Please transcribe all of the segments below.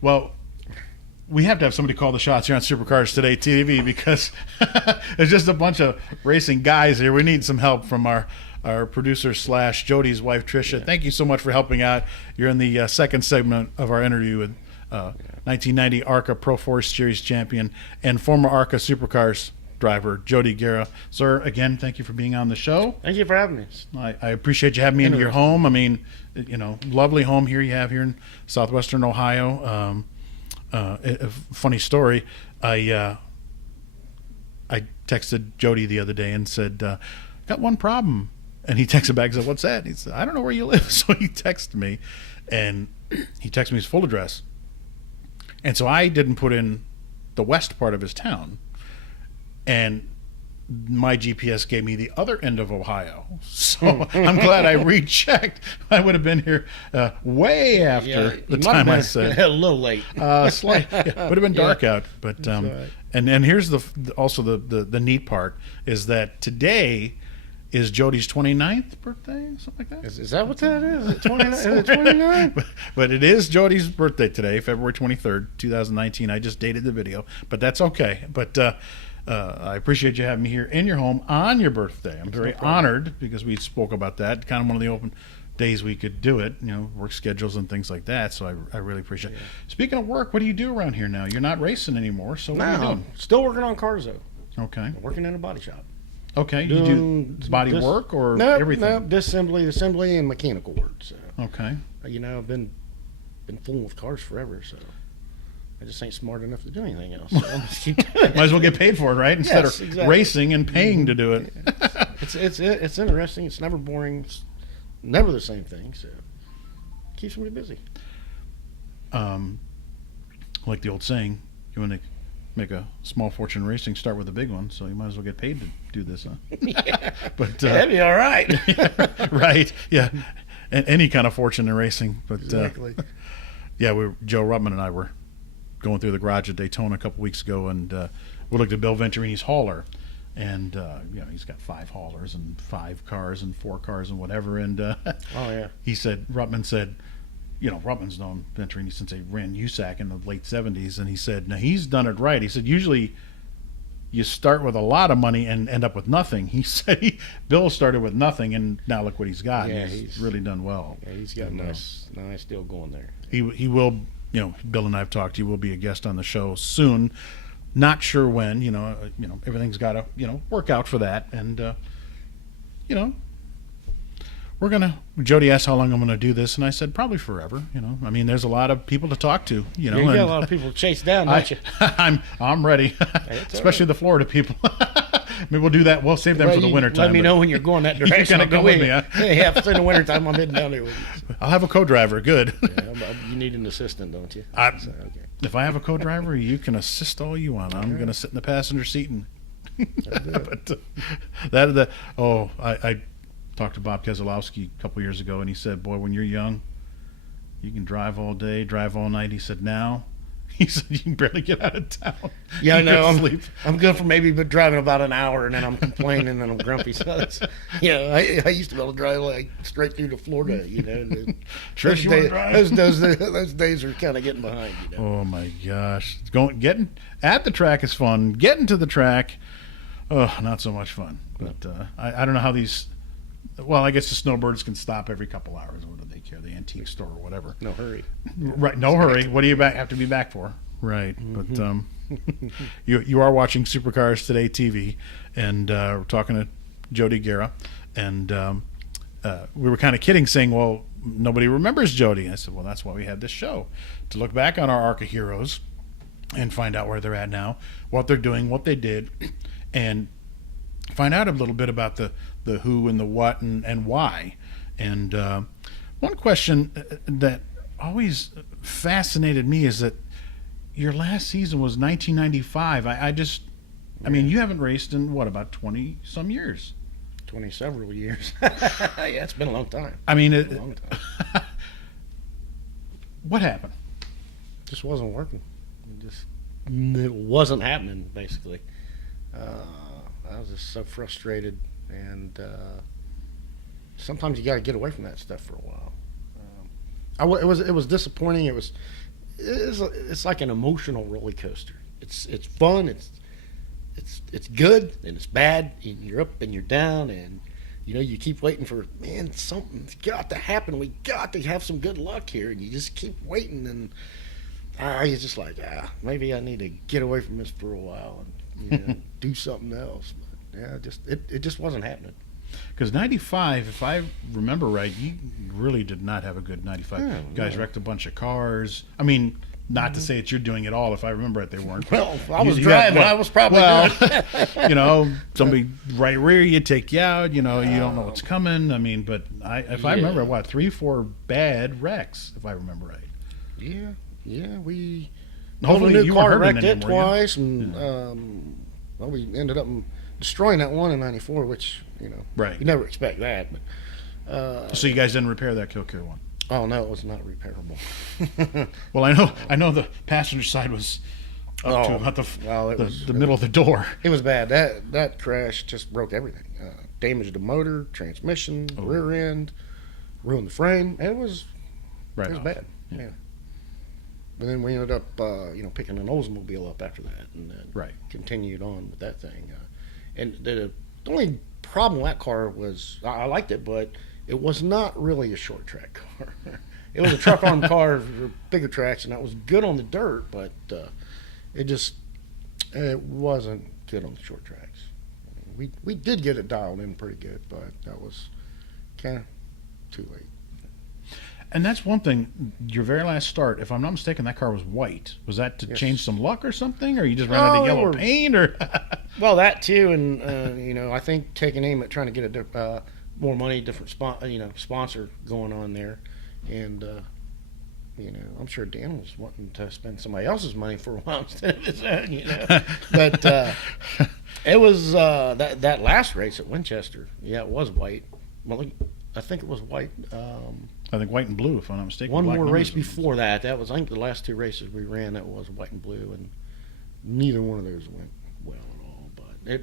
Well, we have to have somebody call the shots here on Supercars Today TV because there's just a bunch of racing guys here. We need some help from our producer / Jody's wife, Tricia. Yeah. Thank you so much for helping out. You're in the second segment of our interview with 1990 ARCA Pro 4 Series champion and former ARCA Supercars driver, Jody Gara. Sir, again, thank you for being on the show. Thank you for having me. I appreciate you having me into your home. I mean, lovely home here you have here in southwestern Ohio. A funny story, I texted Jody the other day and said, got one problem. And he texted back and said, what's that? He said, I don't know where you live. So he texted me, and he texted me his full address. And so I didn't put in the west part of his town. And my GPS gave me the other end of Ohio. So I'm glad I rechecked. I would have been here way after the time I said. A little late. Would have been dark out. But right. and here's also the neat part is that today is Jody's 29th birthday, something like that. Is that what that is? Is it 29? But it is Jody's birthday today, February 23rd, 2019. I just dated the video, but that's okay. But I appreciate you having me here in your home on your birthday. I'm very honored because we spoke about that. Kind of one of the open days we could do it, work schedules and things like that. So I really appreciate it. Speaking of work, what do you do around here now? You're not racing anymore, so what are you doing? Still working on cars, though. Okay. I'm working in a body shop. Okay. You do body work or everything? No, assembly, and mechanical work. So. Okay. I've been fooling with cars forever, so I just ain't smart enough to do anything else. So I'll just keep doing it. Might as well get paid for it, right? Instead of racing and paying to do it. It's interesting. It's never boring. It's never the same thing. So it keeps me busy. Like the old saying, you want to make a small fortune in racing, start with a big one. So you might as well get paid to do this, huh? Yeah. But that'd be all right. Right. Yeah. And any kind of fortune in racing. But exactly. Joe Rutman and I were going through the garage at Daytona a couple weeks ago, and we looked at Bill Venturini's hauler, and he's got 5 haulers and 5 cars and 4 cars and whatever. And Rutman said, Rutman's known Venturini since they ran USAC in the late 70s, and he said, now he's done it right. He said usually you start with a lot of money and end up with nothing. He said Bill started with nothing, and now look what he's got. Yeah, he's really done well. Yeah, he's got a nice deal going there. He will. Bill and I have talked. He will be a guest on the show soon. Not sure when. Everything's got to work out for that. And we're gonna. Jody asked how long I'm gonna do this, and I said probably forever. There's a lot of people to talk to. You got a lot of people to chase down, don't you? I'm ready, especially the Florida people. Maybe we'll do that. We'll save them for the winter time. Let me know when you're going that direction. You go with me, huh? Yeah, in the winter time, I'm heading down there with you. I'll have a co-driver. Good. You need an assistant, don't you? If I have a co-driver, you can assist all you want. I'm going to sit in the passenger seat and. I talked to Bob Keselowski a couple years ago, and he said, "Boy, when you're young, you can drive all day, drive all night." He said, "Now." He said, you can barely get out of town. Yeah, I know. I'm good for maybe driving about an hour, and then I'm complaining, and I'm grumpy. So I used to be able to drive like straight through to Florida, Trish, you want to drive? Those days are kind of getting behind, Oh, my gosh. Getting at the track is fun. Getting to the track, not so much fun. But I don't know how these... Well, I guess the snowbirds can stop every couple hours. What do they care? The antique store or whatever. No hurry. Right, no hurry. What do you have to be back for? Right. Mm-hmm. But you are watching Supercars Today TV, and we're talking to Jody Gara, and we were kind of kidding, saying, well, nobody remembers Jody. I said, well, that's why we had this show, to look back on our ARCA heroes and find out where they're at now, what they're doing, what they did, and find out a little bit about the who and the what and why. And one question that always fascinated me is that your last season was 1995. I mean, you haven't raced in about 20 some years. 20 several years. Yeah, it's been a long time. I mean, a long time. What happened? Just wasn't working. It wasn't happening, basically. I was just so frustrated, and sometimes you got to get away from that stuff for a while. It was disappointing. It's like an emotional roller coaster. It's fun. It's good and it's bad. And you're up and you're down, and you keep waiting for, man, something's got to happen. We got to have some good luck here, and you just keep waiting, and you're just like, maybe I need to get away from this for a while and do something else. But yeah, it just wasn't happening. Because 95, if I remember right, you really did not have a good 95. Oh, You guys wrecked a bunch of cars. I mean, not to say that you're doing it all. If I remember it, they weren't. Well, I was driving. I was probably doing it. Somebody right rear you, take you out. You don't know what's coming. I mean, but if I remember, 3-4 bad wrecks, if I remember right. Yeah. We hopefully a new you car weren't hurting wrecked it anymore, twice, and we ended up destroying that one in '94, which right. You never expect that. But, so you guys didn't repair that kill care one? Oh no, it was not repairable. Well, I know the passenger side was up to about the middle of the door. It was bad. That crash just broke everything. Damaged the motor, transmission, rear end, ruined the frame. It was bad. Yeah. But then we ended up picking an Oldsmobile up after that, and then continued on with that thing. And the only problem with that car was I liked it, but it was not really a short track car. It was a truck arm car for bigger tracks, and that was good on the dirt, but it wasn't good on the short tracks. We did get it dialed in pretty good, but that was kind of too late. And that's one thing. Your very last start, if I'm not mistaken, that car was white. Was that to change some luck or something, or you just ran out of yellow paint, or? Well, that too, and I think taking aim at trying to get a more money, different sponsor going on there, and I'm sure Dan was wanting to spend somebody else's money for a while instead of his own, But it was that last race at Winchester. Yeah, it was white. Well, I think it was white. I think white and blue, if I'm not mistaken. One more race before that. That was, I think, the last two races we ran. That was white and blue, and neither one of those went well at all. But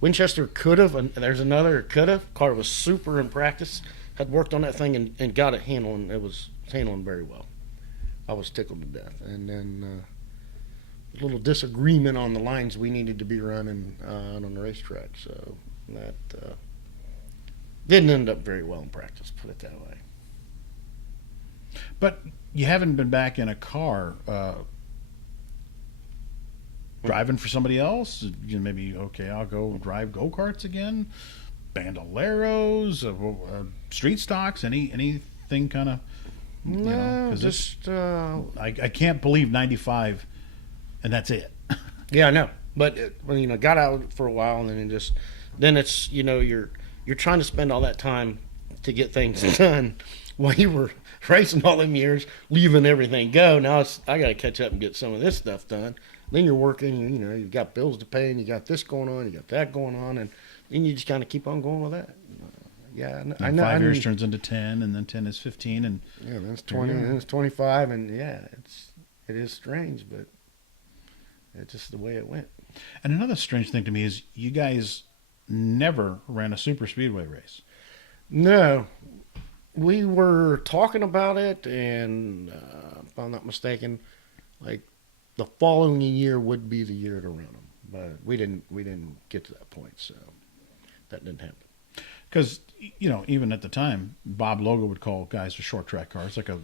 Winchester could have, and there's another could have. Car was super in practice. Had worked on that thing and got it handling. It was handling very well. I was tickled to death. And then a little disagreement on the lines we needed to be running out on the racetrack. So that didn't end up very well in practice, put it that way. But you haven't been back in a car driving for somebody else? Maybe, I'll go drive go-karts again, bandoleros, street stocks, anything kind of, No, just... I can't believe 95, and that's it. Yeah, I know. But, got out for a while, and then it's, you're trying to spend all that time to get things done while you were racing all them years, leaving everything go. Now I got to catch up and get some of this stuff done. Then you're working, you've got bills to pay, and you got this going on, you got that going on, and then you just kind of keep on going with that. I know. 5 years turns into 10, and then 10 is 15, and then it's 20, and then it's 25, and it is strange, but it's just the way it went. And another strange thing to me is you guys never ran a super speedway race. No, we were talking about it, and if I'm not mistaken, like the following year would be the year to run them, but we didn't get to that point, so that didn't happen. Because even at the time, Bob Logo would call guys with short track cars like a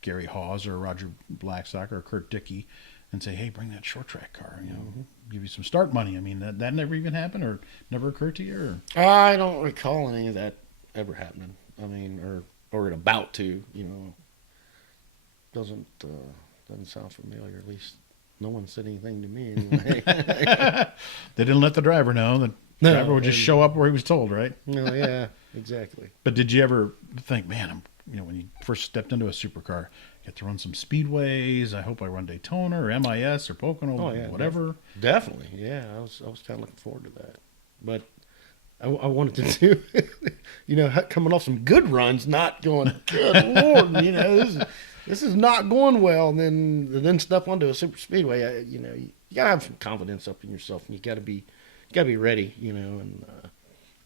Gary Hawes or a Roger Blackstock or a Kurt Dickey, and say, hey, bring that short track car, give you some start money. I mean, that never even happened, or never occurred to you? Or? I don't recall any of that ever happening. I mean, or it about to, doesn't sound familiar. At least no one said anything to me anyway. They didn't let the driver know. The driver would just show up where he was told, right? No, yeah, exactly. But did you ever think, man, when you first stepped into a supercar, get to run some speedways? I hope I run Daytona or MIS or Pocono, whatever. Definitely, yeah. I was kind of looking forward to that, but I wanted to do, coming off some good runs, not going, good Lord, this is not going well, and then step onto a super speedway. You gotta have some confidence up in yourself, and you gotta be ready, and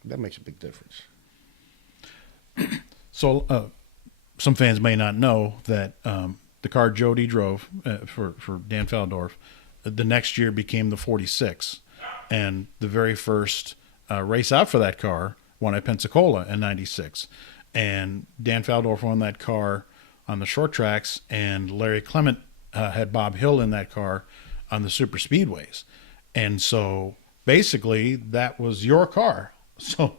that makes a big difference. So some fans may not know that the car Jody drove for Dan Feldorf, the next year became the 46. And the very first race out for that car won at Pensacola in 96. And Dan Feldorf won that car on the short tracks, and Larry Clement had Bob Hill in that car on the super speedways. And so basically that was your car. So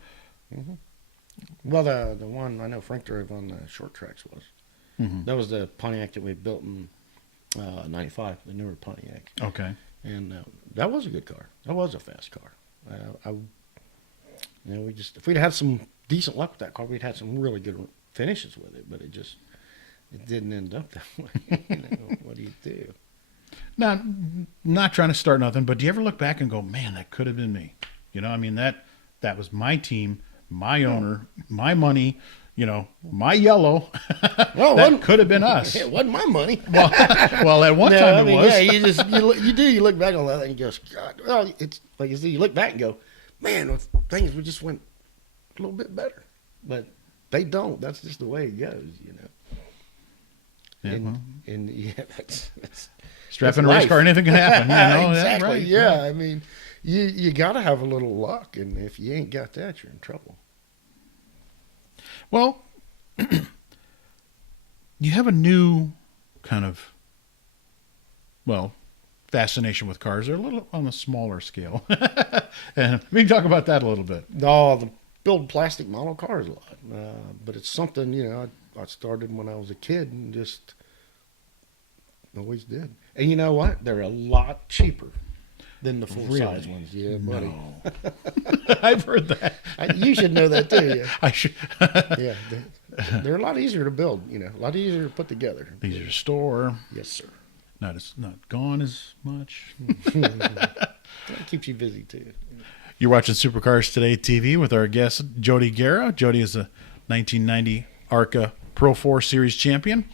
well, the one I know Frank drove on the short tracks was that was the Pontiac that we built in '95, the newer Pontiac. Okay. And that was a good car. That was a fast car. We just, if we'd had some decent luck with that car, we'd had some really good finishes with it. But it didn't end up that way. What do you do? Now, not trying to start nothing, but do you ever look back and go, man, that could have been me? I mean, that was my team, my owner, my money, my yellow. Well, that could have been us. It wasn't my money. Well, at one time it was. Yeah, you look back on that and you go, God, well, it's like you see, you look back and go, man, things we just went a little bit better. But they don't. That's just the way it goes, Yeah, and that's strap in a race car, anything can happen. Exactly. Right, yeah, right. I mean, you got to have a little luck, and if you ain't got that, you're in trouble. Well, you have a new kind of, fascination with cars. They're a little on a smaller scale. And we can talk about that a little bit. No, the build plastic model cars a lot. But it's something, I started when I was a kid and just always did. And you know what? They're a lot cheaper than the full-size ones. Yeah, buddy. No. I've heard that. You should know that, too. Yeah. I should. Yeah, they're a lot easier to build, a lot easier to put together. Easier to store. Yes, sir. Not gone as much. That keeps you busy, too. You're watching Supercars Today TV with our guest, Jody Gara. Jody is a 1990 ARCA Pro 4 Series champion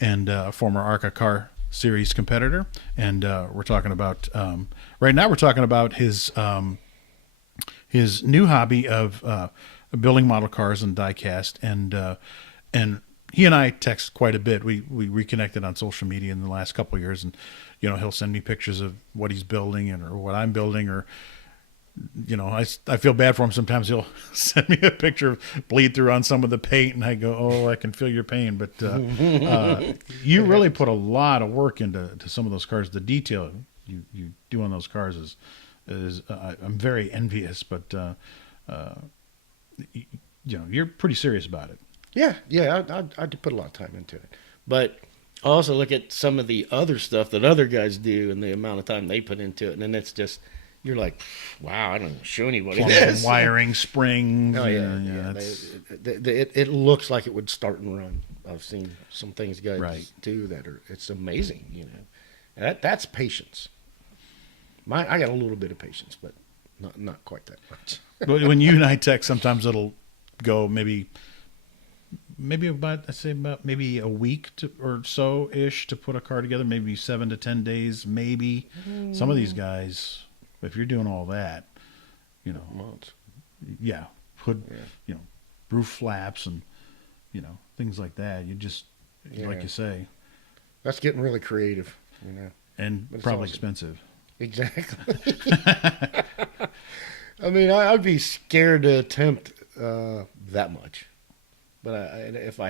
and a former ARCA Car Series competitor. And we're talking about, right now we're talking about his new hobby of building model cars and die-cast. And he and I text quite a bit. We reconnected on social media in the last couple of years, and he'll send me pictures of what he's building or what I'm building, or I feel bad for him sometimes. He'll send me a picture of bleed through on some of the paint, and I go, oh, I can feel your pain. But you really put a lot of work into some of those cars. The detail you do on those cars is I'm very envious, but you're pretty serious about it. Yeah, I did put a lot of time into it. But I also look at some of the other stuff that other guys do and the amount of time they put into it, and then it's just, you're like, wow, I don't even show anybody this. Wiring, springs. Oh, yeah. It looks like it would start and run. I've seen some things guys do that it's amazing, That's patience. I got a little bit of patience, but not quite that much. But when you and I text, sometimes it'll go maybe about maybe a week or so ish to put a car together, maybe 7 to 10 days, maybe. Some of these guys, if you're doing all that, months. Yeah, roof flaps and things like that. You just like you say, that's getting really creative, and probably expensive. Exactly. I mean, I'd be scared to attempt that much. But if I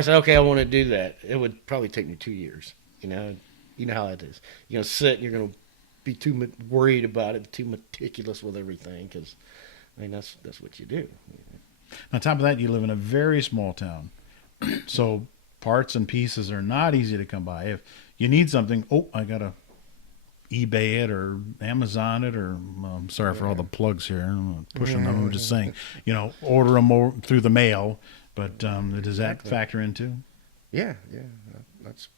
said, okay, I want to do that, it would probably take me 2 years. You know how that is. You're gonna sit and you're gonna be too worried about it, too meticulous with everything, because that's what you do. On top of that, you live in a very small town, so parts and pieces are not easy to come by. If you need something, I gotta eBay it or Amazon it, or I'm sorry for all the plugs here. I'm not pushing them. I'm just saying, order them through the mail. But does that factor into? Yeah.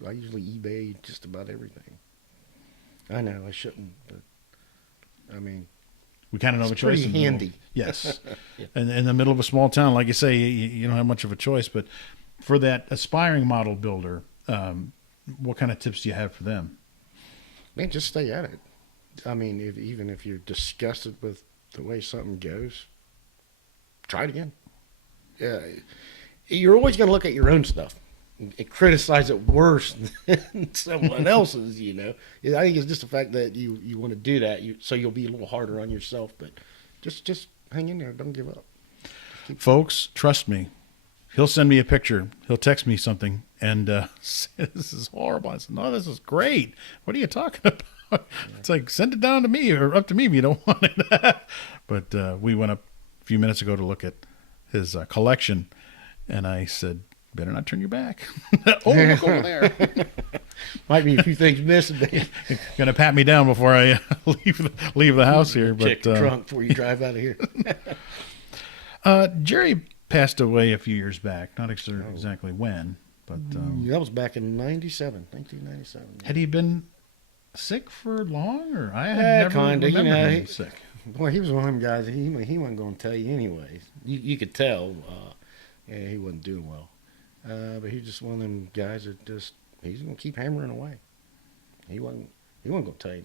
I usually eBay just about everything. I know I shouldn't, but I mean, we kind of know the choice. Pretty handy. Yes, yeah. And in the middle of a small town, like you say, you don't have much of a choice. But for that aspiring model builder, what kind of tips do you have for them? Man, just stay at it. I mean, even if you're disgusted with the way something goes, try it again. Yeah, you're always going to look at your own stuff and criticize it worse than someone else's. I think it's just the fact that you want to do that, so you'll be a little harder on yourself. But just hang in there, don't give up. Folks, trust me. He'll send me a picture. He'll text me something, and say, this is horrible. I said, no, this is great. What are you talking about? Yeah. It's like, send it down to me or up to me if you don't want it. But we went up a few minutes ago to look at his collection, and I said, better not turn your back. Oh, look over there. Might be a few things missing. Gonna pat me down before I leave the house here. Check the trunk before you drive out of here. Jerry passed away a few years back. Not exactly when, but that was back in 1997. Had he been sick for long, or I had never kinda, remembered him sick? Boy, he was one of them guys. He wasn't going to tell you anyways. You could tell. He wasn't doing well. But he's just one of them guys that he's going to keep hammering away. He wasn't going to tell you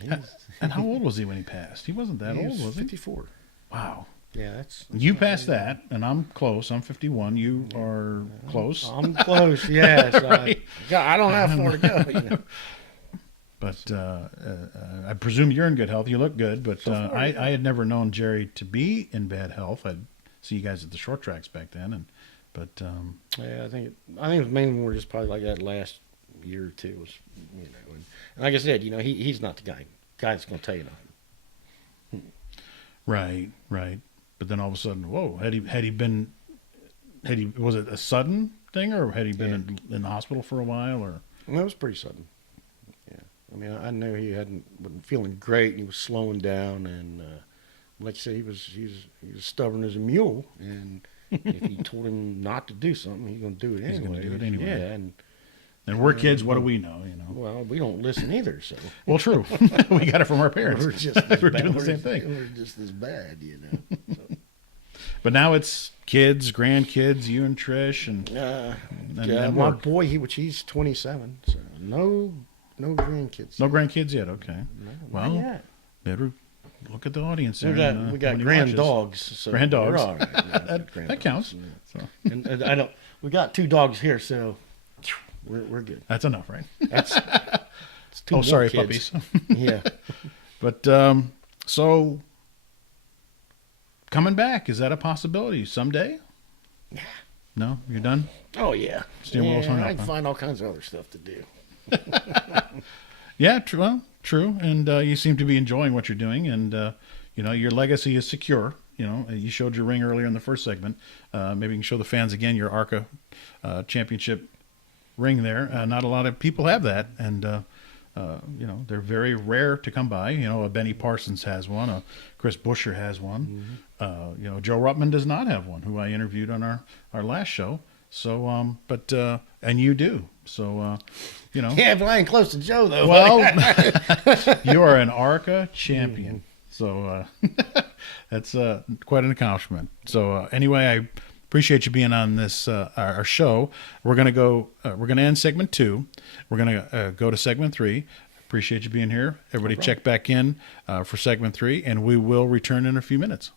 nothing. And how old was he when he passed? He wasn't that old, was he? 54. Wow. Yeah, that's you passed that, and I'm close. I'm 51. You are close. I'm close. Yes. Right. I don't have far to go. But I presume you're in good health. You look good, but I had never known Jerry to be in bad health. I'd see you guys at the short tracks back then, yeah, I think it was mainly more just probably like that last year or two was, and like I said, he's not the guy that's going to tell you nothing. Right. But then all of a sudden, whoa! Was it a sudden thing, or had he been in the hospital for a while, or? Well, it was pretty sudden. Yeah, I knew he wasn't feeling great, and he was slowing down, and like you said, he was stubborn as a mule, and if you told him not to do something, he's going to do it anyway. He's going to do it anyway. Yeah, and we're kids. What do we know? Well, we don't listen either. So. Well, true. We got it from our parents. We're just as we're bad. doing the same thing. We're just as bad, So. But now it's kids, grandkids, you and Trish, and my boy, he's 27, so no grandkids. No grandkids yet. Okay. No, well, not yet. Better look at the audience. We got grand dogs. So grand dogs. We're all right. that counts. So. And I don't. We got 2 dogs here, so we're good. That's enough, right? That's. It's 2 sorry, kids. puppies. Yeah. But so coming back, is that a possibility someday? Yeah. No, you're done. Oh yeah. Steering wheels hung up. I can find all kinds of other stuff to do. Yeah, true. Well, true. And you seem to be enjoying what you're doing, and your legacy is secure. You showed your ring earlier in the first segment. Maybe you can show the fans again your ARCA championship ring there. Not a lot of people have that, and they're very rare to come by. A Benny Parsons has one. A Chris Buescher has one. Mm-hmm. Joe Ruttman does not have one, who I interviewed on our last show. So, and you do. So, Yeah, but I ain't close to Joe, though. Well, you are an ARCA champion. So, that's quite an accomplishment. So, anyway, I appreciate you being on this, our show. We're going to end segment 2. We're going to go to segment 3. Appreciate you being here. Everybody check back in for segment 3, and we will return in a few minutes.